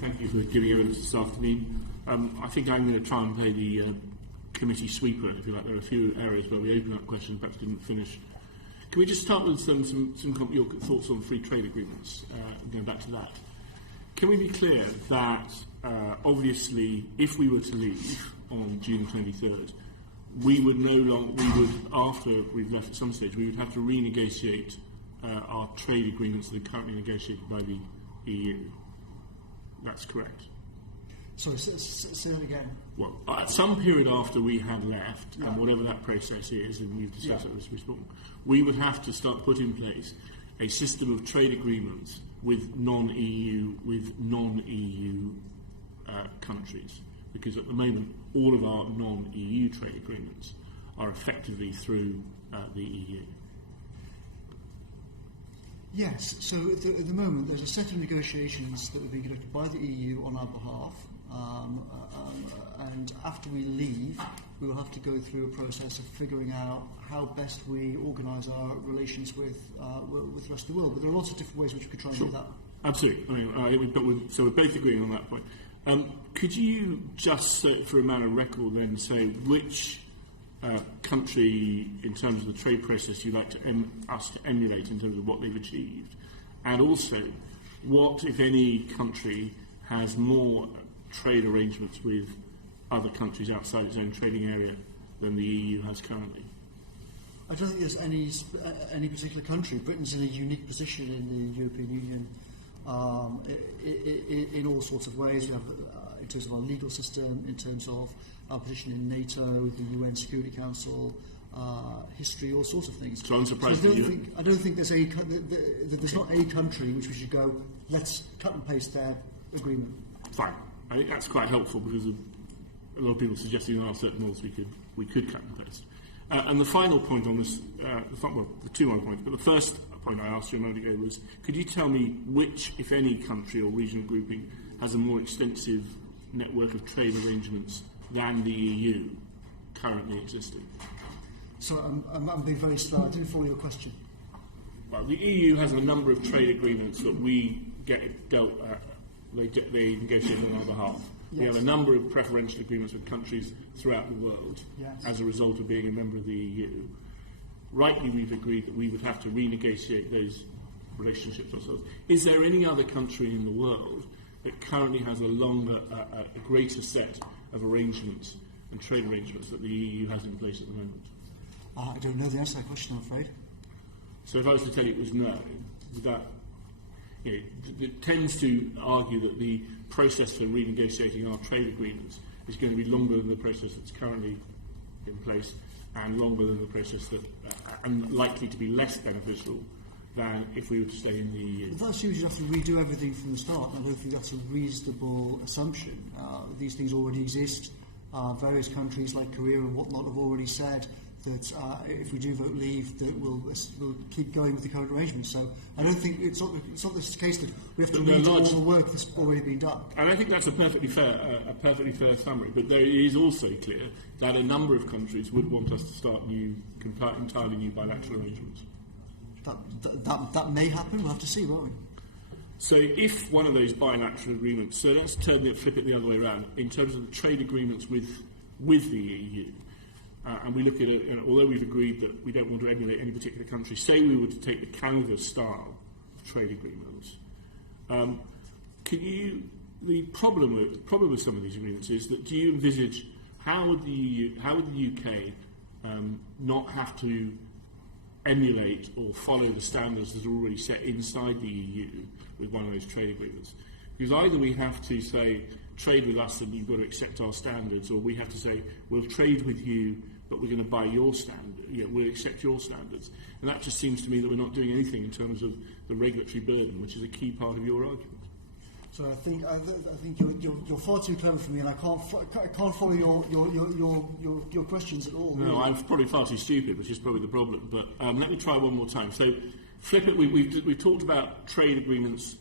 Thank you for giving evidence this afternoon. I think I'm going to try and play the committee sweeper, if you like. There are a few areas where we opened up questions, perhaps didn't finish. Can we just start with your thoughts on free trade agreements, going back to that? Can we be clear that, obviously, if we were to leave on June 23rd, we would after we've left at some stage, we would have to renegotiate our trade agreements that are currently negotiated by the EU? That's correct. Sorry, say that again. Well, at some period after we had left, and whatever that process is, and we've discussed it as we spoke, we would have to start put in place a system of trade agreements with non-EU countries, because at the moment all of our non-EU trade agreements are effectively through the EU. Yes, so at the moment there's a set of negotiations that are being conducted by the EU on our behalf, and after we leave, we will have to go through a process of figuring out how best we organise our relations with the rest of the world. But there are lots of different ways which we could try and do that. Absolutely. So we're both agreeing on that point. Could you just, for a matter of record, then say which country, in terms of the trade process, you'd like us to emulate in terms of what they've achieved, and also what, if any, country has more trade arrangements with other countries outside its own trading area than the EU has currently? I don't think there's any particular country. Britain's in a unique position in the European Union in all sorts of ways. We have, in terms of our legal system, in terms of our position in NATO, the UN Security Council, history, all sorts of things. So I'm surprised. So I don't think there's there's not a country which we should go, let's cut and paste their agreement. Fine. I think that's quite helpful, because a lot of people suggesting there are certain laws we could cut and paste. And the final point on this, the two other points, but the first point I asked you a moment ago was, could you tell me which, if any, country or regional grouping has a more extensive network of trade arrangements than the EU currently existing? So I'm being very slow. I didn't follow your question. Well, the EU has a number of trade agreements that we get dealt they negotiate on our behalf. Yes. We have a number of preferential agreements with countries throughout the world as a result of being a member of the EU. Rightly, we've agreed that we would have to renegotiate those relationships ourselves. Is there any other country in the world that currently has a greater set of arrangements and trade arrangements that the EU has in place at the moment? I don't know the answer to that question, I'm afraid. So if I was to tell you it was no, would that... it tends to argue that the process for renegotiating our trade agreements is going to be longer than the process that's currently in place, and longer than the process that, and likely to be less beneficial than if we were to stay in the EU. That assumes you have to redo everything from the start, and I don't think that's a reasonable assumption. These things already exist. Various countries like Korea and whatnot have already said that if we do vote leave, that we'll keep going with the current arrangements. So I don't think it's not this case that we have to redo all the work that's already been done. And I think that's a perfectly fair summary. But there is also clear that a number of countries would want us to start entirely new bilateral arrangements. That may happen. We'll have to see, won't we? So if one of those bilateral agreements, so let's flip it the other way around, in terms of the trade agreements with the EU, and we look at it, although we've agreed that we don't want to emulate any particular country, say we were to take the Canada style of trade agreements, the problem with some of these agreements is that, do you envisage how would the UK not have to emulate or follow the standards that are already set inside the EU with one of those trade agreements? Because either we have to say, trade with us and you've got to accept our standards, or we have to say, we'll trade with you, but we're going to buy your standard, we'll accept your standards. And that just seems to me that we're not doing anything in terms of the regulatory burden, which is a key part of your argument. So I think you're far too clever for me, and I can't follow your questions at all. No, I'm probably far too stupid, which is probably the problem. But let me try one more time. So, flip it. We've talked about trade agreements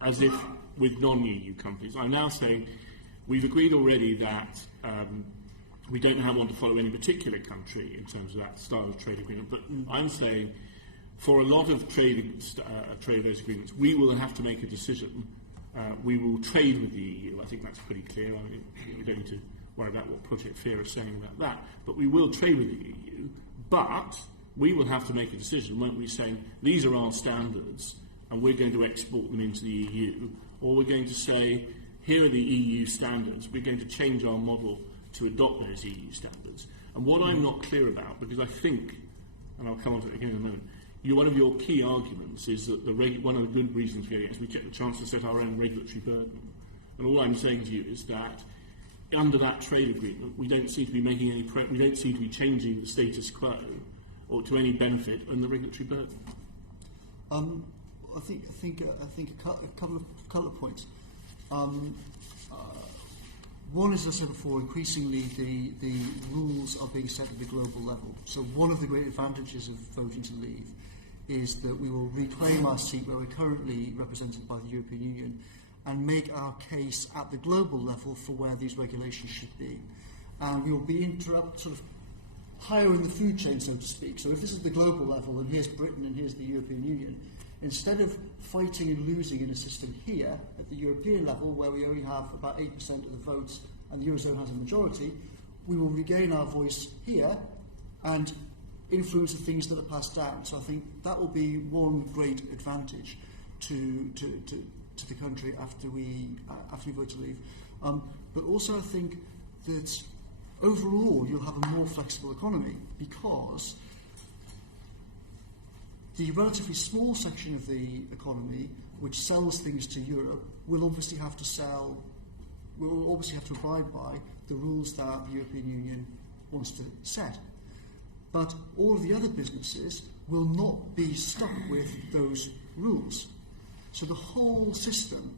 as if with non-EU companies. I'm now saying we've agreed already that we don't want to follow any particular country in terms of that style of trade agreement. But I'm saying, for a lot of trade of those agreements, we will have to make a decision We will trade with the EU. I think that's pretty clear. I mean, we don't need to worry about what Project Fear is saying about that. But we will trade with the EU. But we will have to make a decision, won't we, saying these are our standards and we're going to export them into the EU, or we're going to say here are the EU standards, we're going to change our model to adopt those EU standards. And what I'm not clear about, because I think, and I'll come on to it again in a moment, one of your key arguments is that one of the good reasons for it is we get the chance to set our own regulatory burden. And all I'm saying to you is that under that trade agreement, we don't seem to be making any we don't seem to be changing the status quo or to any benefit in the regulatory burden. I think a couple of points. One, as I said before, increasingly the rules are being set at the global level. So one of the great advantages of voting to leave is that we will reclaim our seat where we're currently represented by the European Union and make our case at the global level for where these regulations should be. And we will be sort of higher in the food chain, so to speak. So if this is the global level, and here's Britain and here's the European Union, instead of fighting and losing in a system here at the European level, where we only have about 8% of the votes and the Eurozone has a majority, we will regain our voice here and influence the things that are passed down. So I think that will be one great advantage to the country after we vote to leave. But also I think that overall you'll have a more flexible economy, because the relatively small section of the economy which sells things to Europe will obviously have to abide by the rules that the European Union wants to set. But all of the other businesses will not be stuck with those rules. So the whole system,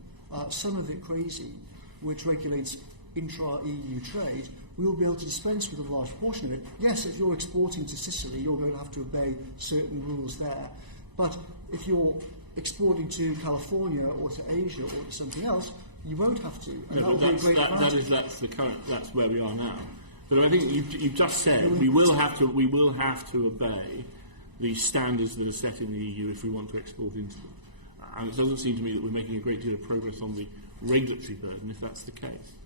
some of it crazy, which regulates intra-EU trade, we will be able to dispense with a large portion of it. Yes, if you're exporting to Sicily, you're going to have to obey certain rules there. But if you're exporting to California or to Asia or to something else, you won't have to. And no, that's where we are now. But I think you've just said we will have to obey the standards that are set in the EU if we want to export into them. And it doesn't seem to me that we're making a great deal of progress on the regulatory burden if that's the case.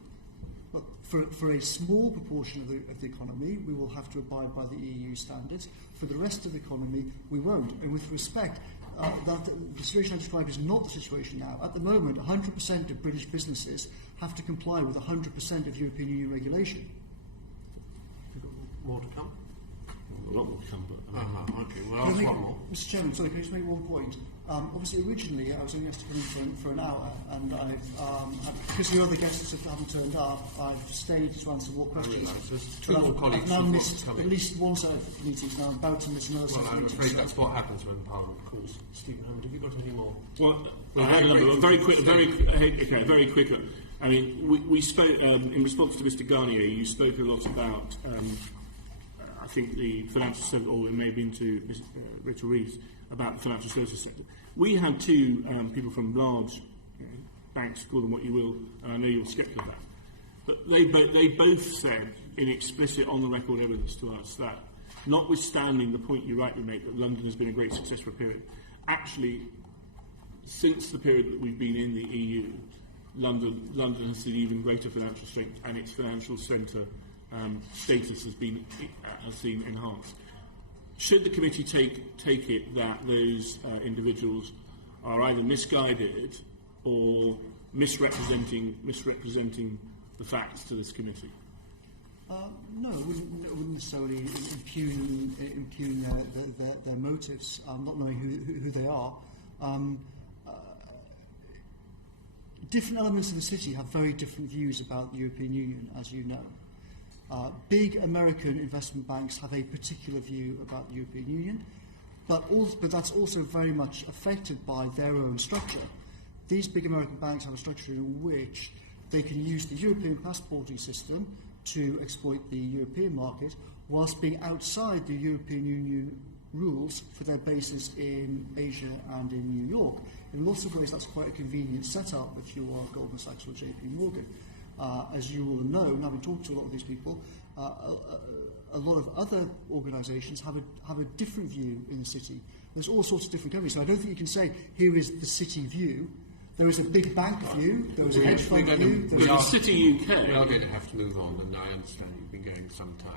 But for a small proportion of the economy, we will have to abide by the EU standards. For the rest of the economy, we won't. And with respect, the situation I described is not the situation now. At the moment, 100% of British businesses have to comply with 100% of European Union regulation. More to come? A lot more to come, but... okay, well, I'll one more. Mr. Chairman, sorry, can I just make one point? Obviously, originally, I was only asked to come in for an hour, and because the other guests haven't turned up, I've stayed to answer more questions. There's two more colleagues I've now who've missed got to come at in. least one set of meetings, now I'm about to miss another set Well, of I'm meetings. afraid that's what happens when Parliament calls. Stephen Hammond, have you got any more? Well, very quick. I mean, we spoke, in response to Mr. Garnier, you spoke a lot about, I think, the financial sector, or it may have been to Richard Reeves, about the financial services sector. We had two people from large banks, call them what you will, and I know you're sceptical of that, but they both said, in explicit on-the-record evidence to us, that notwithstanding the point you rightly make that London has been a great success for a period, actually, since the period that we've been in the EU, London has seen even greater financial strength, and its financial centre status has been enhanced. Should the committee take it that those individuals are either misguided or misrepresenting the facts to this committee? No, it wouldn't necessarily impugn their motives, not knowing who they are. Different elements of the city have very different views about the European Union, as you know. Big American investment banks have a particular view about the European Union, but that's also very much affected by their own structure. These big American banks have a structure in which they can use the European passporting system to exploit the European market whilst being outside the European Union rules for their bases in Asia and in New York. In lots of ways, that's quite a convenient setup if you are Goldman Sachs or JP Morgan. As you all know, and having talked to a lot of these people, a lot of other organisations have a different view in the city. There's all sorts of different companies. So I don't think you can say, here is the city view. There is a big bank view, there is a hedge fund view, there But is the City We are UK, going to have to move on, and I understand you've been going some time.